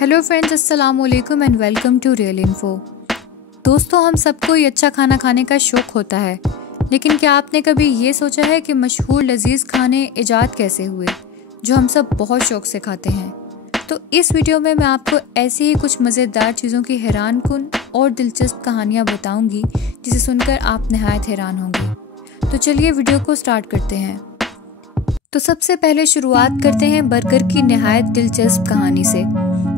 Hello friends, अस्सलाम वालेकुम and welcome to real info. दोस्तों, हम सबको ये अच्छा खाना खाने का शौक़ होता है, लेकिन क्या आपने कभी ये सोचा है कि मशहूर लजीज खाने इजाद कैसे हुए जो हम सब बहुत शौक़ से खाते हैं। तो इस वीडियो में मैं आपको ऐसी ही कुछ मज़ेदार चीज़ों की हैरानकुन और दिलचस्प कहानियाँ बताऊँगी जिसे सुनकर आप नहायत हैरान होंगे। तो चलिए वीडियो को स्टार्ट करते हैं। तो सबसे पहले शुरुआत करते हैं बर्गर की नहायत दिलचस्प कहानी से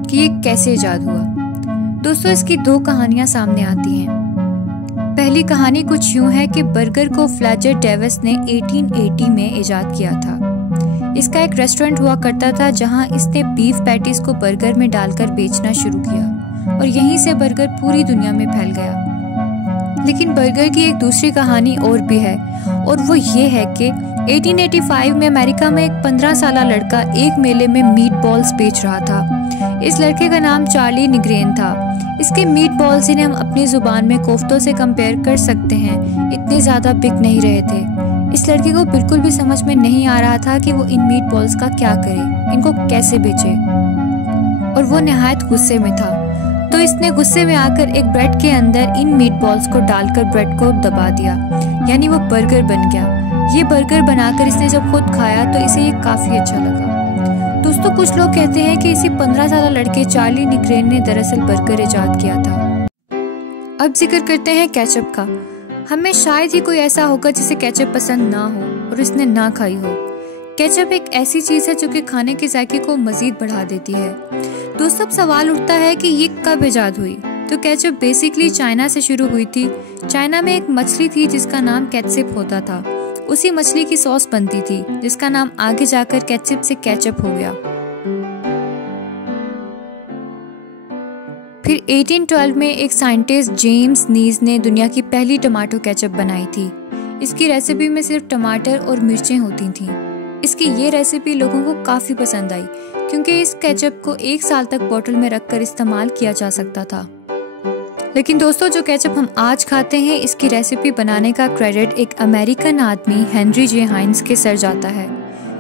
कि ये कैसे इजाद हुआ। दोस्तों, इसकी दो कहानियां सामने आती हैं। पहली कहानी कुछ यूं है कि बर्गर को फ्लैजर डेविस ने 1880 में इजाद किया था। इसका एक रेस्टोरेंट हुआ करता था जहां इसने बीफ पैटीज को बर्गर में डालकर बेचना शुरू किया और यहीं से बर्गर पूरी दुनिया में फैल गया। लेकिन बर्गर की एक दूसरी कहानी और भी है, और वो ये है कि 1885 में अमेरिका में एक 15 साल लड़का एक मेले में मीट बॉल्स बेच रहा था। इस लड़के का नाम चार्ली निग्रेन था। इसके मीट बॉल्स इन्हें हम अपनी जुबान में कोफ्तों से कंपेयर कर सकते हैं, इतने ज़्यादा बिक नहीं रहे थे। इस लड़के को बिल्कुल भी समझ में नहीं आ रहा था कि वो इन मीट बॉल्स का क्या करे, इनको कैसे बेचे, और वो नहायत गुस्से में था। तो इसने गुस्से में आकर एक ब्रेड के अंदर इन मीट बॉल्स को डालकर ब्रेड को दबा दिया, यानी वो बर्गर बन गया। ये बर्गर बनाकर इसने जब खुद खाया तो इसे ये काफ़ी अच्छा लगा। दोस्तों, कुछ लोग कहते हैं कि इसी 15 साल लड़के चार्ली निग्रेन ने दरअसल बर्गर इजाद किया था। अब जिक्र करते हैं केचप का। हमें शायद ही कोई ऐसा होगा जिसे केचप पसंद ना हो और इसने ना खाई हो। केचप एक ऐसी चीज़ है जो कि खाने के जायके को मज़ीद बढ़ा देती है। दोस्तों, अब सवाल उठता है कि ये कब इजाद हुई। तो केचप बेसिकली चाइना से शुरू हुई थी। चाइना में एक मछली थी जिसका नाम केचप होता था। उसी मछली की सॉस बनती थी जिसका नाम आगे जाकर केचप से केचप हो गया। फिर 1812 में एक साइंटिस्ट जेम्स नीज ने दुनिया की पहली टमाटो केचप बनाई थी। इसकी रेसिपी में सिर्फ टमाटर और मिर्चें होती थीं। इसकी ये रेसिपी लोगों को काफ़ी पसंद आई क्योंकि इस केचप को 1 साल तक बोतल में रखकर इस्तेमाल किया जा सकता था। लेकिन दोस्तों, जो केचप हम आज खाते हैं, इसकी रेसिपी बनाने का क्रेडिट एक अमेरिकन आदमी हेनरी जे हाइंस के सर जाता है।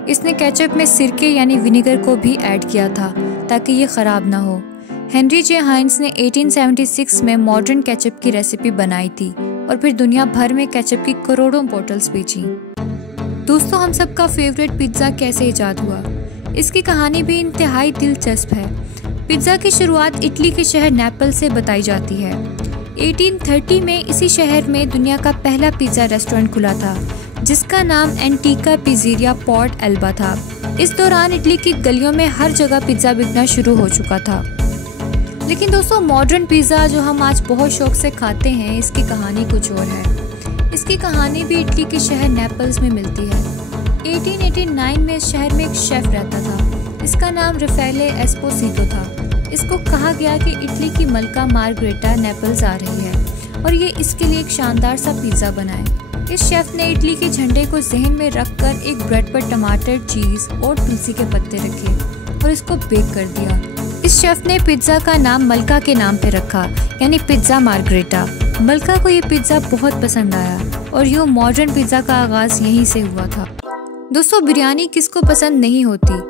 इसने केचप में सिरके यानी विनेगर को भी ऐड किया था ताकि ये ख़राब ना हो। हेनरी जे हाइंस ने 1876 में मॉडर्न केचप की रेसिपी बनाई थी और फिर दुनिया भर में केचप की करोड़ों बोतल्स बेची। दोस्तों, हम सबका फेवरेट पिज्ज़ा कैसे इजाद हुआ, इसकी कहानी भी इंतहाई दिलचस्प है। पिज्ज़ा की शुरुआत इटली के शहर नेपल्स से बताई जाती है। 1830 में इसी शहर में दुनिया का पहला पिज़्ज़ा रेस्टोरेंट खुला था जिसका नाम एंटीका पिज़्ज़ेरिया पोर्ट एल्बा था। इस दौरान इटली की गलियों में हर जगह पिज़्ज़ा बिकना शुरू हो चुका था। लेकिन दोस्तों, मॉडर्न पिज़्ज़ा जो हम आज बहुत शौक से खाते हैं, इसकी कहानी कुछ और है। इसकी कहानी भी इटली के शहर नेपल्स में मिलती है। 1889 में इस शहर में एक शेफ रहता था। इसका नाम रफेले एस्पोसितो था। इसको कहा गया कि इटली की मलका मार्गरेटा नेपल्स आ रही है और ये इसके लिए एक शानदार सा पिज़्ज़ा बनाए। इस शेफ ने इटली के झंडे को जहन में रखकर एक ब्रेड पर टमाटर, चीज़ और तुलसी के पत्ते रखे और इसको बेक कर दिया। इस शेफ ने पिज़्ज़ा का नाम मलका के नाम पे रखा, यानी पिज़्ज़ा मार्गरेटा। मलका को ये पिज़्ज़ा बहुत पसंद आया और यूँ मॉडर्न पिज़्ज़ा का आगाज़ यहीं से हुआ था। दोस्तों, बिरयानी किसको पसंद नहीं होती,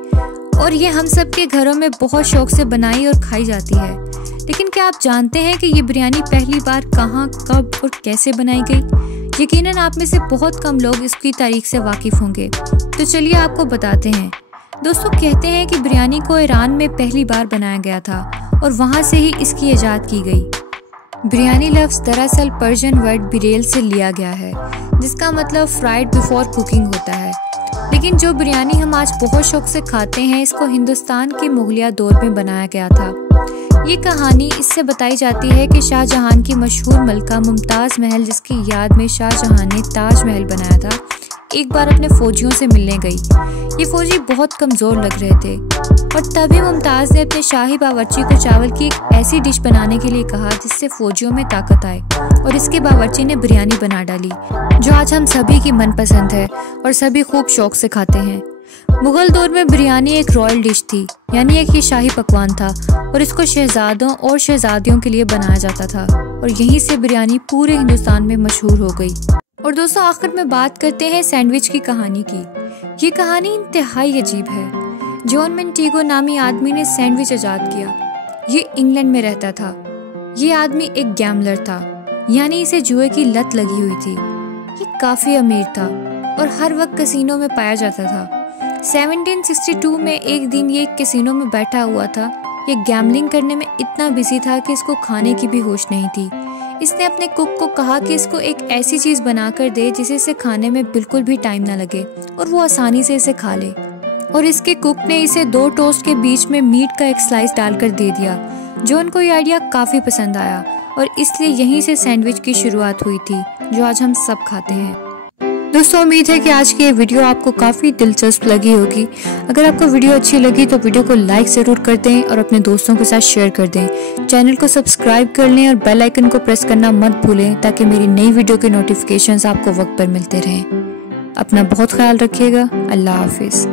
और ये हम सब के घरों में बहुत शौक से बनाई और खाई जाती है। लेकिन क्या आप जानते हैं कि ये बिरयानी पहली बार कहाँ, कब और कैसे बनाई गई? यकीनन आप में से बहुत कम लोग इसकी तारीख से वाकिफ़ होंगे। तो चलिए आपको बताते हैं। दोस्तों, कहते हैं कि बिरयानी को ईरान में पहली बार बनाया गया था और वहाँ से ही इसकी इजाद की गई। बिरयानी लफ्ज़ दरअसल पर्शियन वर्ड बिरेल से लिया गया है जिसका मतलब फ्राइड बिफोर कुकिंग होता है। लेकिन जो बिरयानी हम आज बहुत शौक से खाते हैं, इसको हिंदुस्तान के मुगलिया दौर में बनाया गया था। ये कहानी इससे बताई जाती है कि शाहजहां की मशहूर मलका मुमताज़ महल, जिसकी याद में शाहजहां ने ताज महल बनाया था, एक बार अपने फौजियों से मिलने गई। ये फौजी बहुत कमज़ोर लग रहे थे और तभी मुमताज़ ने अपने शाही बावर्ची को चावल की एक ऐसी डिश बनाने के लिए कहा जिससे फौजियों में ताकत आए, और इसके बावर्ची ने बिरयानी बना डाली जो आज हम सभी की मनपसंद है और सभी खूब शौक से खाते हैं। मुगल दौर में बिरयानी एक रॉयल डिश थी, यानी एक ये शाही पकवान था और इसको शहजादों और शहजादियों के लिए बनाया जाता था और यहीं से बिरयानी पूरे हिंदुस्तान में मशहूर हो गई। और दोस्तों, आखिर में बात करते हैं सैंडविच की कहानी की। ये कहानी इंतहाई अजीब है। जॉन मेंटीगो नामी आदमी ने सैंडविच इजाद किया। ये इंग्लैंड में रहता था। ये आदमी एक गैम्बलर था, यानी इसे जुए की लत लगी हुई थी। ये काफी अमीर था और हर वक्त कैसीनो में पाया जाता था। 1762 में एक दिन ये एक कैसीनो में बैठा हुआ था। ये गैम्बलिंग करने में इतना बिजी था कि इसको खाने की भी होश नहीं थी। इसने अपने कुक को कहा कि इसको एक ऐसी चीज बनाकर दे जिसे इसे खाने में बिल्कुल भी टाइम ना लगे और वो आसानी से इसे खा ले। और इसके कुक ने इसे 2 टोस्ट के बीच में मीट का एक स्लाइस डालकर दे दिया। जॉन को ये आइडिया काफी पसंद आया और इसलिए यहीं से सैंडविच की शुरुआत हुई थी जो आज हम सब खाते हैं। दोस्तों, उम्मीद है कि आज की ये वीडियो आपको काफी दिलचस्प लगी होगी। अगर आपको वीडियो अच्छी लगी तो वीडियो को लाइक जरूर कर दें और अपने दोस्तों के साथ शेयर कर दें। चैनल को सब्सक्राइब कर लें और बेल आइकन को प्रेस करना मत भूलें ताकि मेरी नई वीडियो के नोटिफिकेशंस आपको वक्त पर मिलते रहें। अपना बहुत ख्याल रखिएगा। अल्लाह हाफिज।